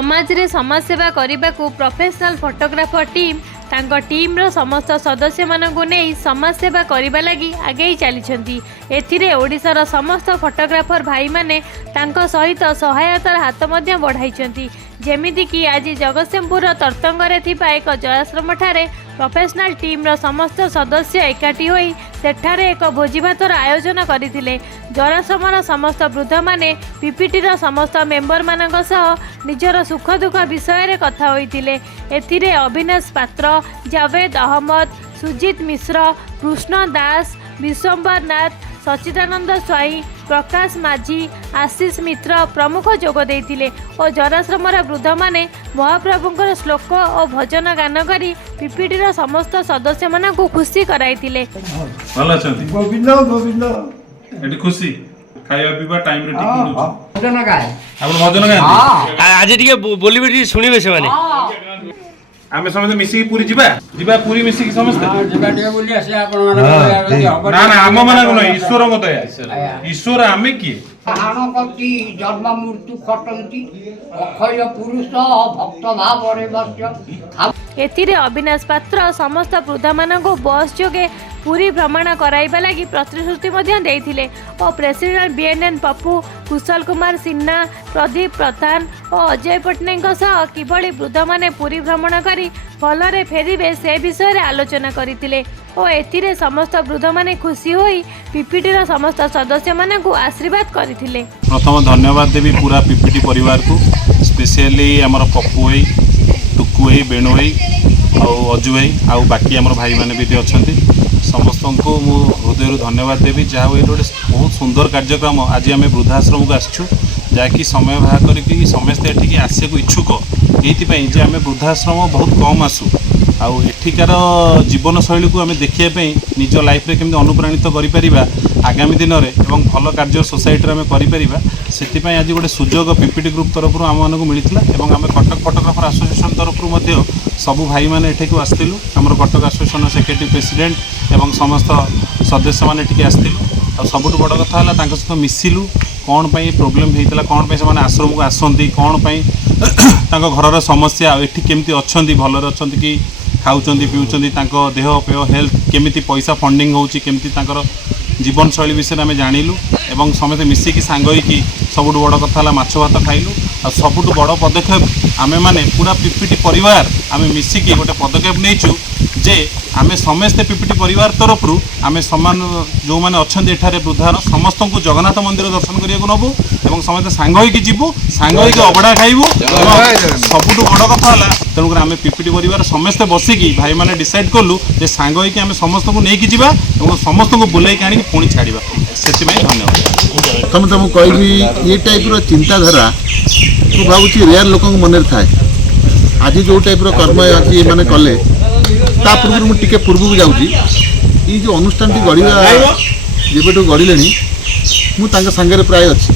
समाज रे समाज सेवा करने को प्रोफेशनल फोटोग्राफर टीम तांको टीम रो समस्त सदस्य मानकु नहीं समाज सेवा करने लगी आगे चली। एथिरे ओडिशार समस्त फोटोग्राफर भाई माने तांको सहित सहायतार हाथ मध्य बढ़ाई। जेमिति कि आज जगतसिंहपुर तरतंगरे थिपा एक जयाश्रम ठारे प्रोफेशनल टीम रो समस्त सदस्य एकाठी होई सेठारे एक भोजी भातर आयोजन करथिले। जयाश्रमर समस्त वृद्ध माने पीपीटी रो समस्त मेंबर मानक सह निजर सुख दुख विषय रे कथा होइतिले। एथिरे अविनाश पात्र, जावेद अहमद, सुजीत मिश्र, कृष्ण दास, विश्वम्बर नाथ, सच्चिदानंद स्वाई, प्रकाश माझी, आशीष मित्र प्रमुख जोग देइतिले और जराश्रमर वृद्ध माने महाप्रभुंकर श्लोक और भजन गान करी पीपीटी रो समस्त सदस्य मानकु खुशी कराइतिले। भल अछंती गोविंद गोविंद एटी खुशी खाଇବା पिबा टाइम रे टिकु भजन गाए आपण भजन गाए आज टिके बोली बेटी सुनिबे से माने आमे समस्त मिसी पूरी जिबा पूरी मिसी की समस्त जिबा टिके बोली आसे आपण माने ना ना हम माने न ईश्वर दया ईश्वर आमे की हाण कति जन्म मृत्यु खटंती अक्षय पुरुष भक्त भाव रे बस्य। एथिरे अविनाश पात्र समस्त वृद्ध मानकु बस जोगे पूरी भ्रमण कराइबा लगी प्रतिश्रुति मध्य देइथिले और प्रेसिडेंट बीएनएन पप्पू, कुशल कुमार सिन्हा, प्रदीप प्रधान और अजय पट्टनायक सह किभली वृद्ध माने पूरी भ्रमण करी भलरे फेरिबे से विषय रे आलोचना करथिले और एथिरे समस्त वृद्ध माने खुशी होई पीपीटी रो समस्त सदस्य मानकु आशीर्वाद करथिले। प्रथम धन्यवाद देवी पूरा पीपीटी परिवार को स्पेशली हमर पप्पू भाई, टुकु भाई, बेणु भाई और अजु भाई आउ बाकी हमर भाई माने भी अछंती समस्त को मु हृदय धन्यवाद देवी जहाँ गोटे बहुत सुंदर कार्यक्रम आज आम वृद्धाश्रम को आसचु जहाँकि समय बाहर करके समस्ते एठिकी आसे को इच्छुक ये आम वृद्धाश्रम बहुत कम आसू आउ एठिकार जीवन शैली को आम देखापी निज लाइफ रे केमती अनुप्राणित करिपरिबा आगामी दिन में एवं भल कार्य सोसाइटी आम करिपरिबा से आज गोटे सुजोग पीपीटी ग्रुप तरफ आम मानक मिलता और आम कटक फोटोग्राफर एसोसिएशन तरफ सबू भाई मैंने एठिक आसलु आम कटक एसोसिएशन सेक्रेटरी प्रेसिडेंट एवं समस्त सदस्य मैंने टी आसलु सबुठ बड़ कथा है सहित मिसिलु कौन पाई प्रोब्लेम होता कौन पाई से आश्रम को आसती कौन पाई घर समस्या एठी केमती अच्छा भलरे अच्छा कि खाऊँ पीऊँ देह पेय हेल्थ केमिति पैसा फंडिंग होमती जीवन शैली विषय आम जानिलु एवं समस्त मिसिकी सांग होइकी सबुठ बड़ कथा है माछ भात खाइलु आ सबुठ बड़ पदक्षेप आमे माने पूरा पीपीटी परिवार आमे मिसिकी गोटे पदक्षेप नहींचु जे आमे समस्ते पीपीटी परिवार तरफ आमे समान जो माने अछंती एठारे वृद्धार समस्त को जगन्नाथ मंदिर दर्शन करिया नबु एवं समस्त सांग होइकी जिबु सांग होइकी अबड़ा खाइबु सबुठ बड़ कथा है तेणुक आमे पीपीटी परिवार समस्ते बसिकी भाई माने डिसाइड कलु जे सांग होइकी आमे समस्त को नेकी जिबा एवं समस्त को बुलाइकी आनी पुणी छाड़िबा से धन्यवाद। प्रथम तो मुझे ये टाइप चिंताधारा तो भावुँ रेयर लोक मन थाए आज जो टाइप कर्म आज मैंने कले पूर्व मुझे पूर्व जाऊँगी ये जो अनुष्ठान टी गढ़ा जब गढ़ले मुझे सांगे प्राय अच्छी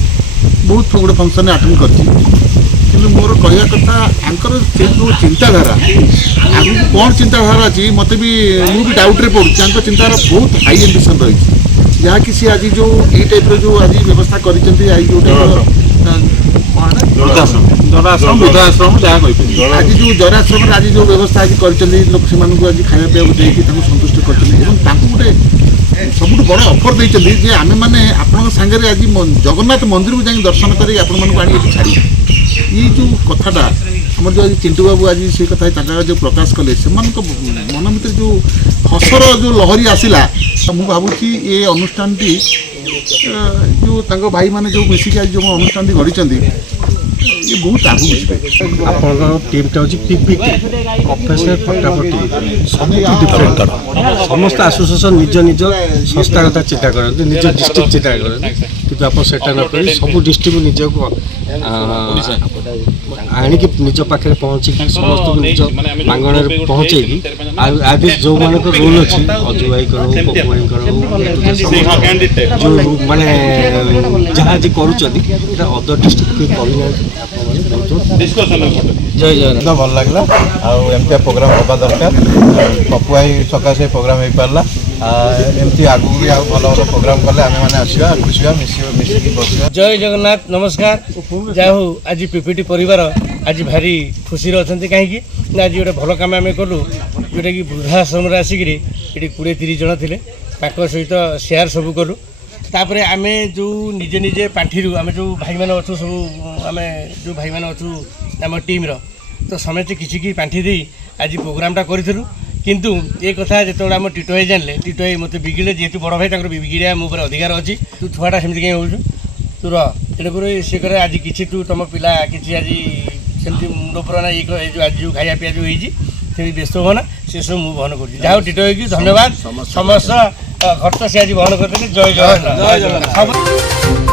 बहुत गोटे फंक्शन अटेंड कर मोर कहवा कथा आंकर जो चिंताधारा आगे कौन चिंताधारा अच्छी मत भी मुझे डाउट्रे पड़ूँ चिंताधारा बहुत हाई एम्बिशन रही जहाँ कि सी आज जो ये टाइप जो आज व्यवस्था कर आज जो जराश्रम आज जो व्यवस्था आज कर लोक से आज खाया पीवा देखिए संतुष्ट कर गोटे सब बड़ अफर देते आम मैंने आपण सांगे आज जगन्नाथ मंदिर को जाए दर्शन कर आपण छाड़ी ये जो कथाटा आम जो आज चिंटू बाबू आज से कथा जो प्रकाश कले से मन भर जो हसर जो लहरी आसला मुझे भावुँ ये अनुष्ठान टी जो भाई मैंने जो मिसिक आज जो अनुष्ठान गढ़ी ये बहुत आगू बुझे आप टीमटा हूँ पीपीटी प्रोफेशनल फोटोग्राफर टीम सब डिफरेंट कर समस्त एसोसिएशन निज निज संस्था कथा चिंता करते निज डिस्ट्रिक्ट चिंता करते कि आप सेटा न कर सब डिस्ट्रिक्ट निज को आणिक निज पाखे पहुँची समस्त को निज प्रांगण में पहुँचे आज जो मान रोल अच्छी अजु भाई करो पप्पू भाई करो जो माने जहाँ जी कर अदर डिस्ट्रिक्ट जय जय भल लगे आमती प्रोग्राम हवा दरकार पप्पू भाई सकाशे प्रोग्राम हो पारा एमती आगू भी भल भल प्रोग्राम कले आम मैंने आसवा घुसवा मिसिकी बसवा। जय जगन्नाथ नमस्कार जय हो आज पीपीटी परिवार आज भारी खुशी अच्छा कहीं आज गोटे भल कम आम कलु जोटा कि वृद्धाश्रम आसिक ये 20-30 जन थे सहित सेयार सब कलु तापर आम जो निजे निजे पांठि आम जो भाई मैंने अच्छु सब आम जो भाई मैंने अच्छु आम टीम तो समस्ते किसी पांठि दे आज प्रोग्रामटा करूँ किंतु ये कथा जो आम टीटो भाई जानले टीटो भाई मत बिगिड़े जेहतु बड़ भाई बिगिड़ा मो अधिकार अच्छी तू छुआटा सेमती कहीं हो तू तेणुक सी करे आज कि तू तुम पिला कि आज सेमती मुंड पुराना ये जो आज जो खाया पिया जो होती व्यस्त होना से सब मुझे बहन कर जहाँ टीटो भाई धन्यवाद समस्त खर्च से आज बहन करते जय जगन्नाथ।